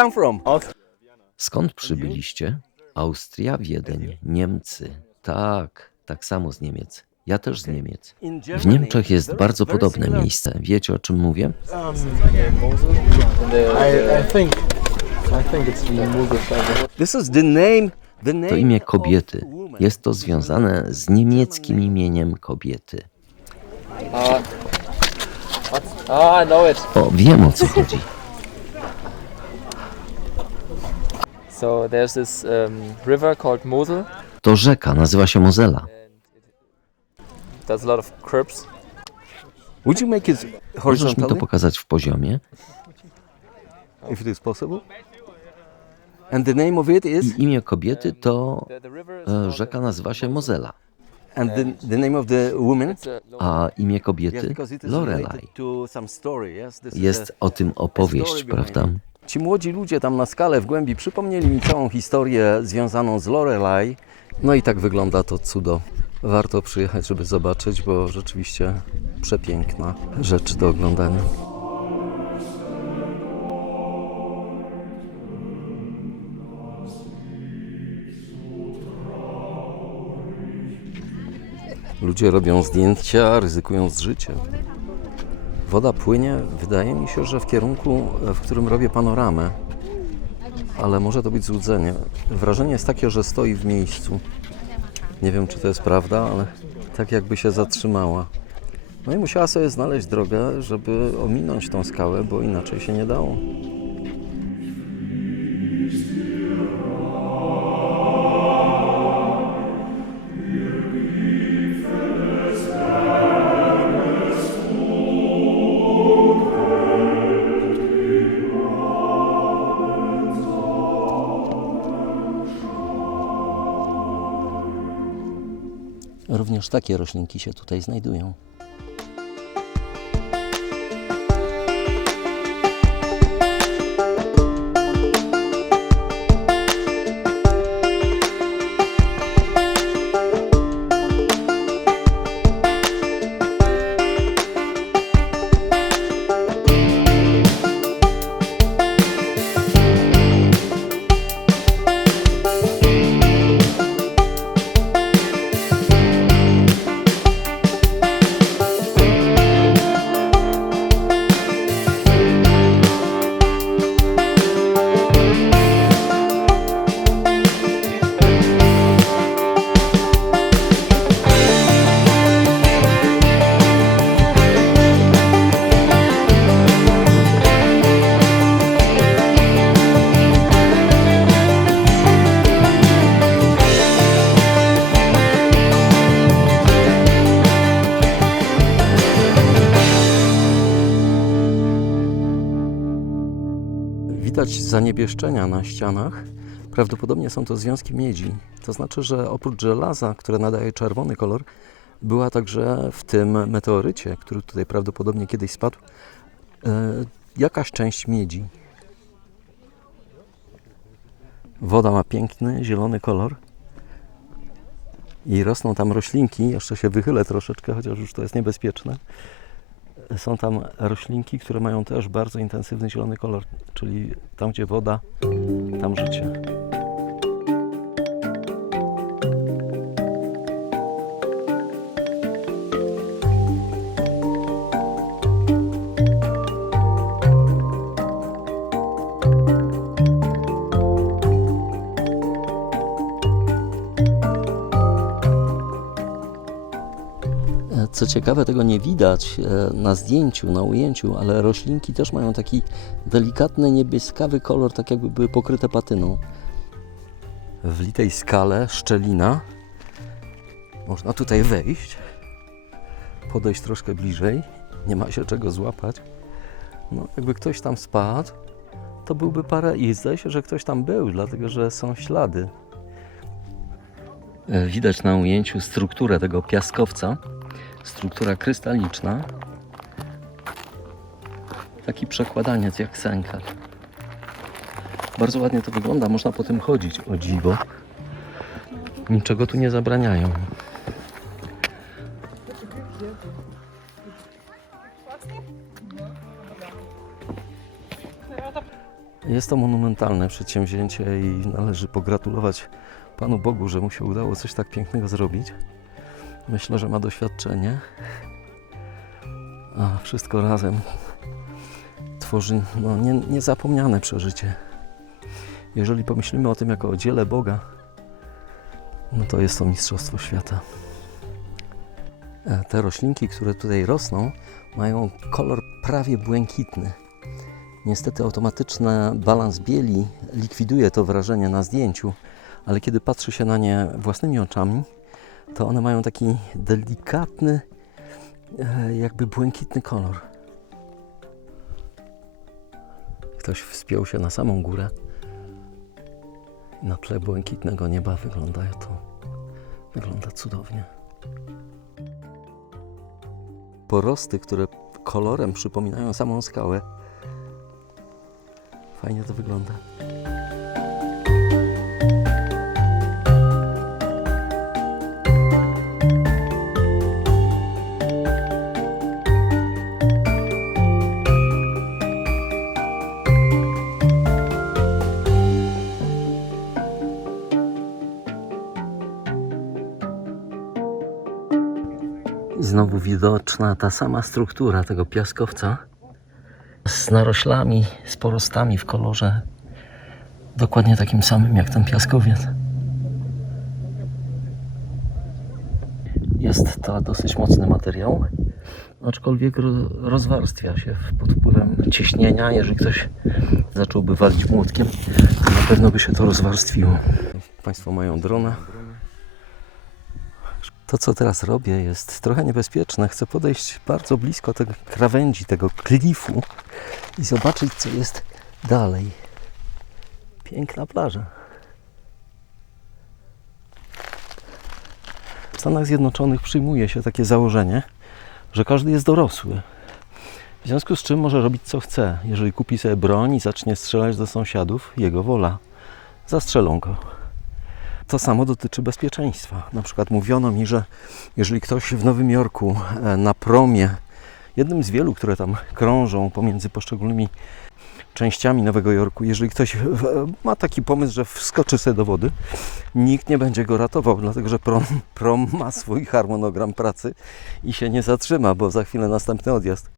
come from? Skąd przybyliście? Austria, Wiedeń, Niemcy. Tak samo z Niemiec. Ja też z Niemiec. W Niemczech jest bardzo podobne miejsce. Wiecie, o czym mówię? I think it's the Mosel. This is the name. To imię kobiety. Jest to związane z niemieckim imieniem kobiety. I know it. O, wiem, o co chodzi. So there's this river called Mosel. To rzeka, nazywa się Mozela. There's a lot of curbs. Would you make it Możesz mi to horizontally, pokazać w poziomie? if it is possible? And the name of it is? I imię kobiety to The river is rzeka nazywa się Mozela. And the name of the woman? A imię Yes, kobiety because it is Lorelai. related to some story, yes? This is Jest o tym opowieść, prawda? Ci młodzi ludzie tam na skale w głębi przypomnieli mi całą historię związaną z Lorelai. No i tak wygląda to cudo. Warto przyjechać, żeby zobaczyć, bo rzeczywiście przepiękna rzecz do oglądania. Ludzie robią zdjęcia, ryzykując życie. Woda płynie, wydaje mi się, że w kierunku, w którym robię panoramę. Ale może to być złudzenie. Wrażenie jest takie, że stoi w miejscu. Nie wiem, czy to jest prawda, ale tak jakby się zatrzymała. No i musiała sobie znaleźć drogę, żeby ominąć tą skałę, bo inaczej się nie dało. Również takie roślinki się tutaj znajdują. Widać zaniebieszczenia na ścianach. Prawdopodobnie są to związki miedzi. To znaczy, że oprócz żelaza, które nadaje czerwony kolor, była także w tym meteorycie, który tutaj prawdopodobnie kiedyś spadł, jakaś część miedzi. Woda ma piękny, zielony kolor i rosną tam roślinki. Jeszcze się wychylę troszeczkę, chociaż już to jest niebezpieczne. Są tam roślinki, które mają też bardzo intensywny zielony kolor, czyli tam, gdzie woda, tam życie. Co ciekawe, tego nie widać na zdjęciu, na ujęciu, ale roślinki też mają taki delikatny, niebieskawy kolor, tak jakby były pokryte patyną. W litej skale szczelina. Można tutaj wejść, podejść troszkę bliżej. Nie ma się czego złapać. No, jakby ktoś tam spadł, to byłby parę i zdaje się, że ktoś tam był, dlatego że są ślady. Widać na ujęciu strukturę tego piaskowca. Struktura krystaliczna. Taki przekładaniec jak sękar. Bardzo ładnie to wygląda, można po tym chodzić, o dziwo. Niczego tu nie zabraniają. Jest to monumentalne przedsięwzięcie i należy pogratulować Panu Bogu, że mu się udało coś tak pięknego zrobić. Myślę, że ma doświadczenie, a wszystko razem tworzy niezapomniane przeżycie. Jeżeli pomyślimy o tym jako o dziele Boga, no to jest to mistrzostwo świata. Te roślinki, które tutaj rosną, mają kolor prawie błękitny. Niestety automatyczny balans bieli likwiduje to wrażenie na zdjęciu, ale kiedy patrzy się na nie własnymi oczami, to one mają taki delikatny, jakby błękitny kolor. Ktoś wspiął się na samą górę i na tle błękitnego nieba wygląda cudownie. Porosty, które kolorem przypominają samą skałę. Fajnie to wygląda. I znowu widoczna ta sama struktura tego piaskowca z naroślami, z porostami w kolorze dokładnie takim samym jak ten piaskowiec. Jest to dosyć mocny materiał, aczkolwiek rozwarstwia się pod wpływem ciśnienia. Jeżeli ktoś zacząłby walić młotkiem, to na pewno by się to rozwarstwiło. Państwo mają drona. To, co teraz robię, jest trochę niebezpieczne. Chcę podejść bardzo blisko tego krawędzi, tego klifu i zobaczyć, co jest dalej. Piękna plaża. W Stanach Zjednoczonych przyjmuje się takie założenie, że każdy jest dorosły. W związku z czym może robić, co chce. Jeżeli kupi sobie broń i zacznie strzelać do sąsiadów, jego wola. Zastrzelą go. To samo dotyczy bezpieczeństwa. Na przykład mówiono mi, że jeżeli ktoś w Nowym Jorku na promie, jednym z wielu, które tam krążą pomiędzy poszczególnymi częściami Nowego Jorku, jeżeli ktoś ma taki pomysł, że wskoczy sobie do wody, nikt nie będzie go ratował, dlatego że prom ma swój harmonogram pracy i się nie zatrzyma, bo za chwilę następny odjazd.